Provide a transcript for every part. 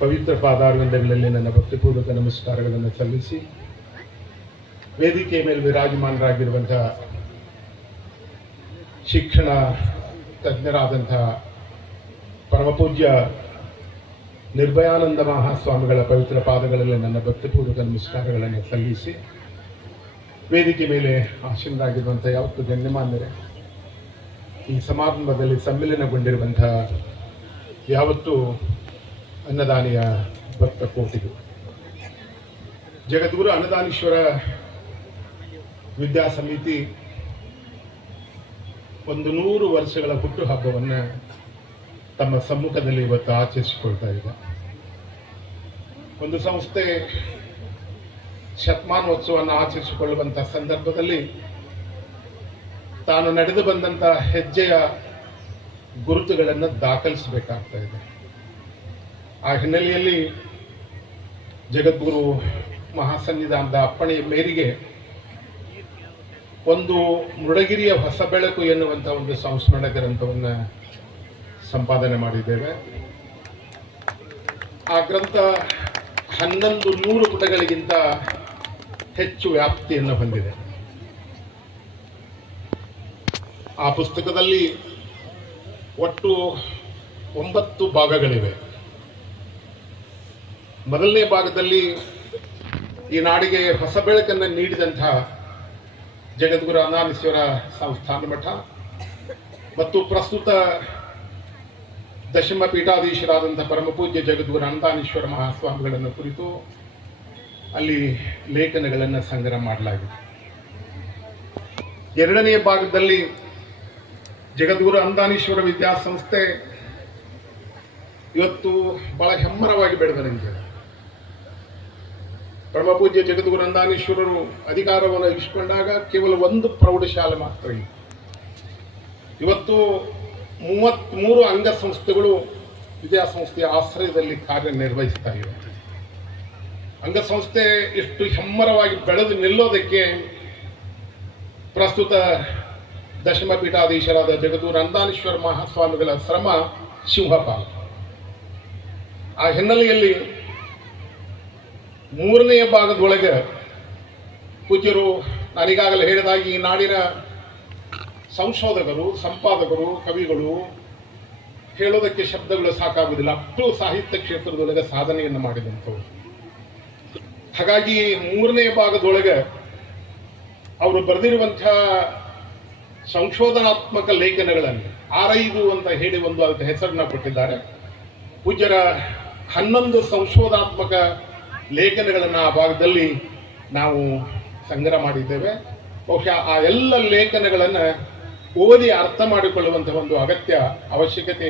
ಪವಿತ್ರ ಪಾದಾರವಿಂದಗಳಲ್ಲಿ ನನ್ನ ಭಕ್ತಿಪೂರ್ವಕ ನಮಸ್ಕಾರಗಳನ್ನು ಸಲ್ಲಿಸಿ ವೇದಿಕೆಯ ಮೇಲೆ ವಿರಾಜಮಾನರಾಗಿರುವಂತಹ ಶಿಕ್ಷಣ ತಜ್ಞರಾದಂತಹ ಪರಮಪೂಜ್ಯ ನಿರ್ಭಯಾನಂದ ಮಹಾಸ್ವಾಮಿಗಳ ಪವಿತ್ರ ಪಾದಗಳಲ್ಲಿ ನನ್ನ ಭಕ್ತಿಪೂರ್ವಕ ನಮಸ್ಕಾರಗಳನ್ನು ಸಲ್ಲಿಸಿ ವೇದಿಕೆ ಮೇಲೆ ಆಸೀನರಾಗಿರುವಂಥ ಯಾವತ್ತು ಗಣ್ಯಮಾನ್ಯರೇ, ಈ ಸಮಾರಂಭದಲ್ಲಿ ಸಮ್ಮಿಲನಗೊಂಡಿರುವಂತಹ ಯಾವತ್ತು ಅನ್ನದಾನಿಯ ಭಕ್ತ ಕೋಟಿಗಳು, ಜಗದ್ಗುರು ಅನ್ನದಾನೀಶ್ವರ ವಿದ್ಯಾ ಸಮಿತಿ 100 ವರ್ಷಗಳ ಹುಟ್ಟುಹಬ್ಬವನ್ನು ತಮ್ಮ ಸಮ್ಮುಖದಲ್ಲಿ ಇವತ್ತು ಆಚರಿಸಿಕೊಳ್ತಾ ಇದೆ. ಒಂದು ಸಂಸ್ಥೆ ಶತಮಾನೋತ್ಸವವನ್ನು ಆಚರಿಸಿಕೊಳ್ಳುವಂಥ ಸಂದರ್ಭದಲ್ಲಿ ತಾನು ನಡೆದು ಬಂದಂಥ ಹೆಜ್ಜೆಯ ಗುರುತುಗಳನ್ನು ದಾಖಲಿಸಬೇಕಾಗ್ತಾ ಇದೆ. ಆ ಹಿನ್ನೆಲೆಯಲ್ಲಿ ಜಗದ್ಗುರು ಮಹಾಸನ್ನಿಧಾನದ ಅಪ್ಪಣೆಯ ಮೇರೆಗೆ ಒಂದು ಮೃಡಗಿರಿಯ ಹೊಸ ಬೆಳಕು ಎನ್ನುವಂಥ ಒಂದು ಸಂಸ್ಮರಣ ಗ್ರಂಥವನ್ನು ಸಂಪಾದನೆ ಮಾಡಿದ್ದೇವೆ. ಆ ಗ್ರಂಥ 1100 ಪುಟಗಳಿಗಿಂತ ಹೆಚ್ಚು ವ್ಯಾಪ್ತಿಯನ್ನು ಹೊಂದಿದೆ. ಆ ಪುಸ್ತಕದಲ್ಲಿ ಒಟ್ಟು 9 ಭಾಗಗಳಿವೆ. ಮೊದಲನೇ ಭಾಗದಲ್ಲಿ ಈ ನಾಡಿಗೆ ಹೊಸ ಬೆಳಕನ್ನು ನೀಡಿದಂತಹ ಜಗದ್ಗುರು ಅನ್ನದಾನೀಶ್ವರ ಸಂಸ್ಥಾನ ಮಠ ಮತ್ತು ಪ್ರಸ್ತುತ ದಶಮ ಪೀಠಾಧೀಶರಾದಂಥ ಪರಮಪೂಜ್ಯ ಜಗದ್ಗುರು ಅನ್ನದಾನೀಶ್ವರ ಮಹಾಸ್ವಾಮಿಗಳನ್ನು ಕುರಿತು ಅಲ್ಲಿ ಲೇಖನಗಳನ್ನು ಸಂಗ್ರಹ ಮಾಡಲಾಗಿದೆ. ಎರಡನೆಯ ಭಾಗದಲ್ಲಿ ಜಗದ್ಗುರು ಅನ್ನದಾನೀಶ್ವರ ವಿದ್ಯಾಸಂಸ್ಥೆ ಇವತ್ತು ಬಹಳ ಹೆಮ್ಮರವಾಗಿ ಬೆಳೆದ ನಿಂತಿದೆ. ಪರಮಪೂಜ್ಯ ಜಗದ್ಗುರು ಅನ್ನದಾನೀಶ್ವರರು ಅಧಿಕಾರವನ್ನು ಇರಿಸಿಕೊಂಡಾಗ ಕೇವಲ 1 ಪ್ರೌಢಶಾಲೆ ಮಾತ್ರ ಇತ್ತು. ಇವತ್ತು 33 ಅಂಗಸಂಸ್ಥೆಗಳು ವಿದ್ಯಾಸಂಸ್ಥೆಯ ಆಶ್ರಯದಲ್ಲಿ ಕಾರ್ಯನಿರ್ವಹಿಸ್ತಾ ಇವೆ. ಅಂಗಸಂಸ್ಥೆ ಇಷ್ಟು ಹೆಮ್ಮರವಾಗಿ ಬೆಳೆದು ನಿಲ್ಲೋದಕ್ಕೆ ಪ್ರಸ್ತುತ ದಶಮ ಪೀಠಾಧೀಶರಾದ ಜಗದ್ಗುರು ಅನ್ನದಾನೀಶ್ವರ ಮಹಾಸ್ವಾಮಿಗಳ ಶ್ರಮ ಸಿಂಹಪಾಲ. ಆ ಹಿನ್ನೆಲೆಯಲ್ಲಿ 3ನೇ ಭಾಗದೊಳಗೆ ಪೂಜ್ಯರು ನಾನೀಗಾಗಲೇ ಹೇಳಿದಾಗಿ ಈ ನಾಡಿನ ಸಂಶೋಧಕರು, ಸಂಪಾದಕರು, ಕವಿಗಳು ಹೇಳೋದಕ್ಕೆ ಶಬ್ದಗಳು ಸಾಕಾಗುವುದಿಲ್ಲ. ಅಷ್ಟು ಸಾಹಿತ್ಯ ಕ್ಷೇತ್ರದೊಳಗೆ ಸಾಧನೆಯನ್ನು ಮಾಡಿದಂಥವ್ರು. ಹಾಗಾಗಿ 3ನೇ ಭಾಗದೊಳಗೆ ಅವರು ಬರೆದಿರುವಂಥ ಸಂಶೋಧನಾತ್ಮಕ ಲೇಖನಗಳನ್ನು 6 ಅಂತ ಹೇಳಿ ಒಂದು ಅದಕ್ಕೆ ಹೆಸರನ್ನ ಕೊಟ್ಟಿದ್ದಾರೆ. ಪೂಜ್ಯರ 11 ಸಂಶೋಧನಾತ್ಮಕ ಲೇಖನಗಳನ್ನು ಆ ಭಾಗದಲ್ಲಿ ನಾವು ಸಂಗ್ರಹ ಮಾಡಿದ್ದೇವೆ. ಬಹುಶಃ ಆ ಎಲ್ಲ ಲೇಖನಗಳನ್ನು ಓದಿ ಅರ್ಥ ಮಾಡಿಕೊಳ್ಳುವಂಥ ಒಂದು ಅಗತ್ಯ ಅವಶ್ಯಕತೆ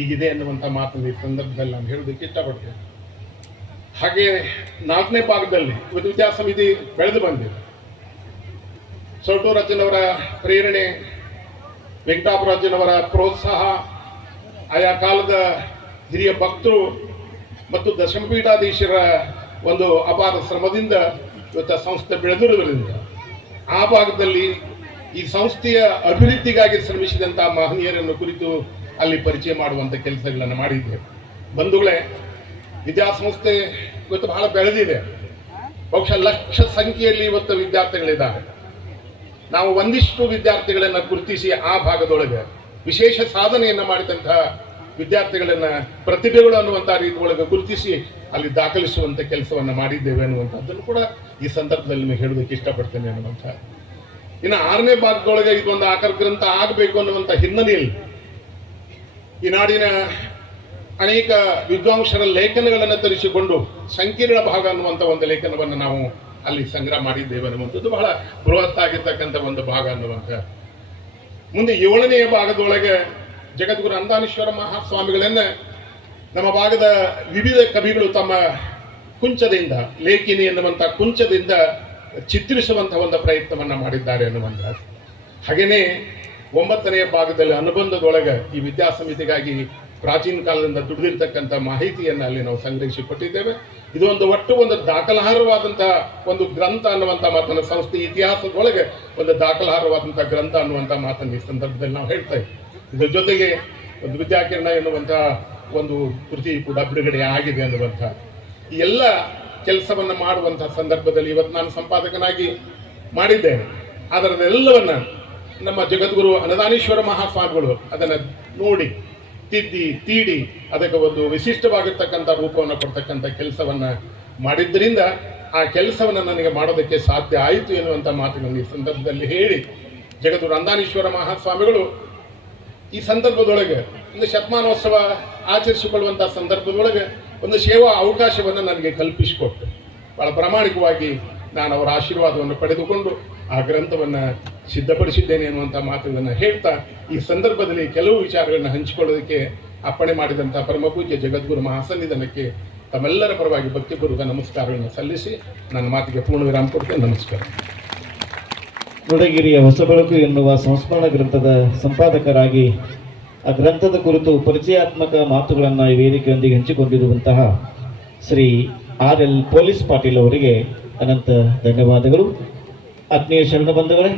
ಈಗಿದೆ ಅನ್ನುವಂಥ ಮಾತನ್ನು ಈ ಸಂದರ್ಭದಲ್ಲಿ ನಾನು ಹೇಳೋದಕ್ಕೆ ಇಷ್ಟಪಡ್ತೇನೆ. ಹಾಗೆ 4ನೇ ಭಾಗದಲ್ಲಿ ಇವತ್ತು ವಿದ್ಯಾಸಮಿತಿ ಬೆಳೆದು ಬಂದಿದೆ. ಸೊರಟೂರಜ್ಜನವರ ಪ್ರೇರಣೆ, ವೆಂಕಟಾಪುರಜ್ಜನವರ ಪ್ರೋತ್ಸಾಹ, ಆಯಾ ಕಾಲದ ಹಿರಿಯ ಭಕ್ತರು ಮತ್ತು ದಶಮಪೀಠಾಧೀಶರ ಒಂದು ಅಪಾರ ಶ್ರಮದಿಂದ ಇವತ್ತು ಸಂಸ್ಥೆ ಬೆಳೆದಿರುವುದರಿಂದ ಆ ಭಾಗದಲ್ಲಿ ಈ ಸಂಸ್ಥೆಯ ಅಭಿವೃದ್ಧಿಗಾಗಿ ಶ್ರಮಿಸಿದಂತಹ ಮಹನೀಯರನ್ನು ಕುರಿತು ಅಲ್ಲಿ ಪರಿಚಯ ಮಾಡುವಂಥ ಕೆಲಸಗಳನ್ನು ಮಾಡಿದ್ದೇವೆ. ಬಂಧುಗಳೇ, ವಿದ್ಯಾಸಂಸ್ಥೆ ಇವತ್ತು ಬಹಳ ಬೆಳೆದಿದೆ. ಬಹುಶಃ ಲಕ್ಷ ಸಂಖ್ಯೆಯಲ್ಲಿ ಇವತ್ತು ವಿದ್ಯಾರ್ಥಿಗಳಿದ್ದಾರೆ. ನಾವು ಒಂದಿಷ್ಟು ವಿದ್ಯಾರ್ಥಿಗಳನ್ನು ಗುರುತಿಸಿ ಆ ಭಾಗದೊಳಗೆ ವಿಶೇಷ ಸಾಧನೆಯನ್ನು ಮಾಡಿದಂತಹ ವಿದ್ಯಾರ್ಥಿಗಳನ್ನು ಪ್ರತಿಭೆಗಳು ಅನ್ನುವಂಥ ರೀತಿ ಒಳಗೆ ಗುರುತಿಸಿ ಅಲ್ಲಿ ದಾಖಲಿಸುವಂಥ ಕೆಲಸವನ್ನು ಮಾಡಿದ್ದೇವೆ ಅನ್ನುವಂಥದ್ದನ್ನು ಕೂಡ ಈ ಸಂದರ್ಭದಲ್ಲಿ ನಿಮಗೆ ಹೇಳೋದಕ್ಕೆ ಇಷ್ಟಪಡ್ತೇನೆ ಅನ್ನುವಂಥ. ಇನ್ನು 6ನೇ ಭಾಗದೊಳಗೆ ಇದೊಂದು ಆಕರ ಗ್ರಂಥ ಆಗಬೇಕು ಅನ್ನುವಂಥ ಹಿನ್ನೆಲೆಯಲ್ಲಿ ಈ ನಾಡಿನ ಅನೇಕ ವಿದ್ವಾಂಸರ ಲೇಖನಗಳನ್ನು ತರಿಸಿಕೊಂಡು ಸಂಕೀರ್ಣ ಭಾಗ ಅನ್ನುವಂಥ ಒಂದು ಲೇಖನವನ್ನು ನಾವು ಅಲ್ಲಿ ಸಂಗ್ರಹ ಮಾಡಿದ್ದೇವೆ ಅನ್ನುವಂಥದ್ದು ಬಹಳ ಬೃಹತ್ ಆಗಿರ್ತಕ್ಕಂಥ ಒಂದು ಭಾಗ ಅನ್ನುವಂಥ. ಮುಂದೆ 7ನೇ ಭಾಗದೊಳಗೆ ಜಗದ್ಗುರು ಅನ್ನದಾನೀಶ್ವರ ಮಹಾಸ್ವಾಮಿಗಳನ್ನ ನಮ್ಮ ಭಾಗದ ವಿವಿಧ ಕವಿಗಳು ತಮ್ಮ ಕುಂಚದಿಂದ, ಲೇಖಿನಿ ಎನ್ನುವಂಥ ಕುಂಚದಿಂದ ಚಿತ್ರಿಸುವಂತಹ ಒಂದು ಪ್ರಯತ್ನವನ್ನು ಮಾಡಿದ್ದಾರೆ ಅನ್ನುವಂಥದ್ದು. ಹಾಗೆಯೇ 9ನೇ ಭಾಗದಲ್ಲಿ ಅನುಬಂಧದೊಳಗೆ ಈ ವಿದ್ಯಾಸಮಿತಿಗಾಗಿ ಪ್ರಾಚೀನ ಕಾಲದಿಂದ ದುಡಿದಿರ್ತಕ್ಕಂಥ ಮಾಹಿತಿಯನ್ನು ಅಲ್ಲಿ ನಾವು ಸಂಗ್ರಹಿಸಿಕೊಟ್ಟಿದ್ದೇವೆ. ಇದು ಒಂದು ದಾಖಲಾರ್ಹವಾದಂತಹ ಒಂದು ಗ್ರಂಥ ಅನ್ನುವಂಥ ಮಾತನ್ನು, ಸಂಸ್ಥೆ ಇತಿಹಾಸದೊಳಗೆ ಒಂದು ದಾಖಲಾರ್ಹವಾದಂತಹ ಗ್ರಂಥ ಅನ್ನುವಂಥ ಮಾತನ್ನು ಈ ಸಂದರ್ಭದಲ್ಲಿ ನಾವು ಹೇಳ್ತಾ ಇದ್ದೀವಿ. ಇದರ ಜೊತೆಗೆ ಒಂದು ವಿದ್ಯಾಕಿರಣ ಎನ್ನುವಂಥ ಒಂದು ಕೃತಿ ಕೂಡ ಬಿಡುಗಡೆ ಆಗಿದೆ ಅನ್ನುವಂಥ ಈ ಎಲ್ಲ ಕೆಲಸವನ್ನು ಮಾಡುವಂತಹ ಸಂದರ್ಭದಲ್ಲಿ ಇವತ್ತು ನಾನು ಸಂಪಾದಕನಾಗಿ ಮಾಡಿದ್ದೇನೆ. ಅದರದೆಲ್ಲವನ್ನ ನಮ್ಮ ಜಗದ್ಗುರು ಅನ್ನದಾನೀಶ್ವರ ಮಹಾಸ್ವಾಮಿಗಳು ಅದನ್ನು ನೋಡಿ ತಿದ್ದಿ ತೀಡಿ ಅದಕ್ಕೆ ಒಂದು ವಿಶಿಷ್ಟವಾಗಿರ್ತಕ್ಕಂಥ ರೂಪವನ್ನು ಕೊಡ್ತಕ್ಕಂಥ ಕೆಲಸವನ್ನು ಮಾಡಿದ್ದರಿಂದ ಆ ಕೆಲಸವನ್ನು ನನಗೆ ಮಾಡೋದಕ್ಕೆ ಸಾಧ್ಯ ಆಯಿತು ಎನ್ನುವಂಥ ಮಾತುಗಳನ್ನು ಈ ಸಂದರ್ಭದಲ್ಲಿ ಹೇಳಿ, ಜಗದ್ಗುರು ಅನ್ನದಾನೀಶ್ವರ ಮಹಾಸ್ವಾಮಿಗಳು ಈ ಸಂದರ್ಭದೊಳಗೆ ಒಂದು ಶತಮಾನೋತ್ಸವ ಆಚರಿಸಿಕೊಳ್ಳುವಂಥ ಸಂದರ್ಭದೊಳಗೆ ಒಂದು ಸೇವಾ ಅವಕಾಶವನ್ನು ನನಗೆ ಕಲ್ಪಿಸಿಕೊಟ್ಟು ಭಾಳ ಪ್ರಾಮಾಣಿಕವಾಗಿ ನಾನು ಅವರ ಆಶೀರ್ವಾದವನ್ನು ಪಡೆದುಕೊಂಡು ಆ ಗ್ರಂಥವನ್ನು ಸಿದ್ಧಪಡಿಸಿದ್ದೇನೆ ಅನ್ನುವಂಥ ಮಾತುಗಳನ್ನು ಹೇಳ್ತಾ ಈ ಸಂದರ್ಭದಲ್ಲಿ ಕೆಲವು ವಿಚಾರಗಳನ್ನು ಹಂಚಿಕೊಳ್ಳೋದಕ್ಕೆ ಅಪ್ಪಣೆ ಮಾಡಿದಂಥ ಪರಮಪೂಜ್ಯ ಜಗದ್ಗುರು ಮಹಾಸನ್ನಿಧಾನಕ್ಕೆ ತಮ್ಮೆಲ್ಲರ ಪರವಾಗಿ ಭಕ್ತಿಪೂರ್ವಕ ನಮಸ್ಕಾರಗಳನ್ನು ಸಲ್ಲಿಸಿ ನನ್ನ ಮಾತಿಗೆ ಪೂರ್ಣ ವಿರಾಮ ಕೊಡ್ತೇನೆ. ನಮಸ್ಕಾರ. ನುಡಗಿರಿಯ ಹೊಸ ಬೆಳಕು ಎನ್ನುವ ಸಂಸ್ಮರಣ ಗ್ರಂಥದ ಸಂಪಾದಕರಾಗಿ ಆ ಗ್ರಂಥದ ಕುರಿತು ಪರಿಚಯಾತ್ಮಕ ಮಾತುಗಳನ್ನು ಈ ವೇದಿಕೆಯೊಂದಿಗೆ ಹಂಚಿಕೊಂಡಿರುವಂತಹ ಶ್ರೀ RL ಪೊಲೀಸ್ ಪಾಟೀಲ್ ಅವರಿಗೆ ಅನಂತ ಧನ್ಯವಾದಗಳು. ಆತ್ಮೀಯ ಶರಣ ಬಂಧುಗಳೇ,